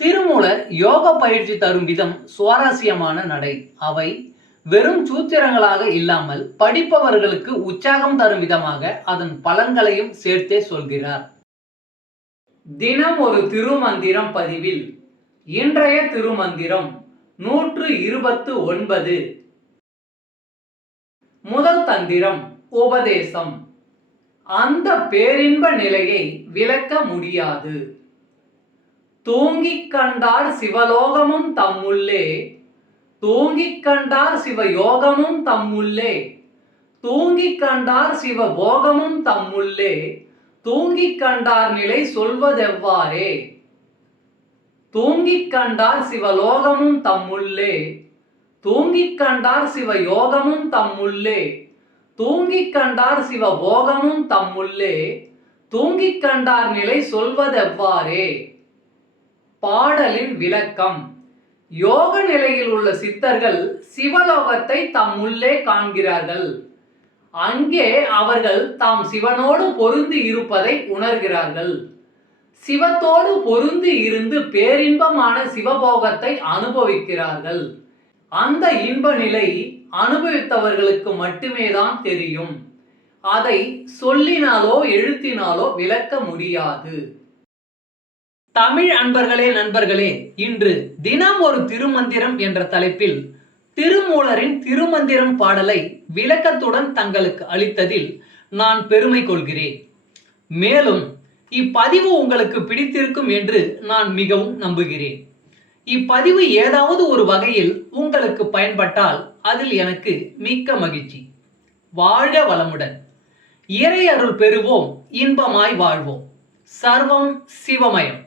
திருமூலர் யோக பயிற்சி தரும் விதம் சுவாரஸ்யமான நடை. அவை வெறும் சூத்திரங்களாக இல்லாமல் படிப்பவர்களுக்கு உற்சாகம் தரும் விதமாக அதன் பலன்களையும் சேர்த்தே சொல்கிறார். தினம் ஒரு திருமந்திரம் பதிவில் இன்றைய திருமந்திரம் நூற்று இருபத்து ஒன்பது. முதல் தந்திரம் உபதேசம். அந்த பேரின்ப நிலையை விளக்க முடியாது. தூங்கிக் கண்டார் சிவலோகமும் தம்முள்ளே. தூங்கிக் கண்டார் சிவயோகமும் தம்முள்ளே. தூங்கிக் கண்டார் சிவபோகமும் தம்முள்ளே. தூங்கிக் கண்டார் நிலை சொல்வதெவ்வாறே. தூங்கிக் கண்டார் சிவலோகமும் தம்முள்ளே. தூங்கிக் கண்டார் சிவயோகமும் தம்முள்ளே. தூங்கிக் கண்டார் சிவபோகமும் தம்முள்ளே. தூங்கிக் கண்டார் நிலை சொல்வதெவ்வாறே. பாடலின் விளக்கம். யோக நிலையில் உள்ள சித்தர்கள் சிவலோகத்தை உள்ளே காண்கிறார்கள். அங்கே அவர்கள் தாம் சிவனோடு பொருந்து இருப்பதை உணர்கிறார்கள். சிவத்தோடு பொருந்து இருந்து பேரின்பமான சிவபோகத்தை அனுபவிக்கிறார்கள். அந்த இன்ப நிலை அனுபவித்தவர்களுக்கு மட்டுமே தான் தெரியும். அதை சொல்லினாலோ எழுத்தினாலோ விளக்க முடியாது. தமிழ் அன்பர்களே நண்பர்களே இன்று தினம் ஒரு திருமந்திரம் என்ற தலைப்பில் திருமூலரின் திருமந்திரம் பாடலை விளக்கத்துடன் தங்களுக்கு அளித்ததில் நான் பெருமை கொள்கிறேன். மேலும் இப்பதிவு உங்களுக்கு பிடித்திருக்கும் என்று நான் மிகவும் நம்புகிறேன். இப்பதிவு ஏதாவது ஒரு வகையில் உங்களுக்கு பயன்பட்டால் அதில் எனக்கு மிக்க மகிழ்ச்சி. வாழ்க வளமுடன். இறை அருள் பெறுவோம் இன்பமாய் வாழ்வோம். சர்வம் சிவமயம்.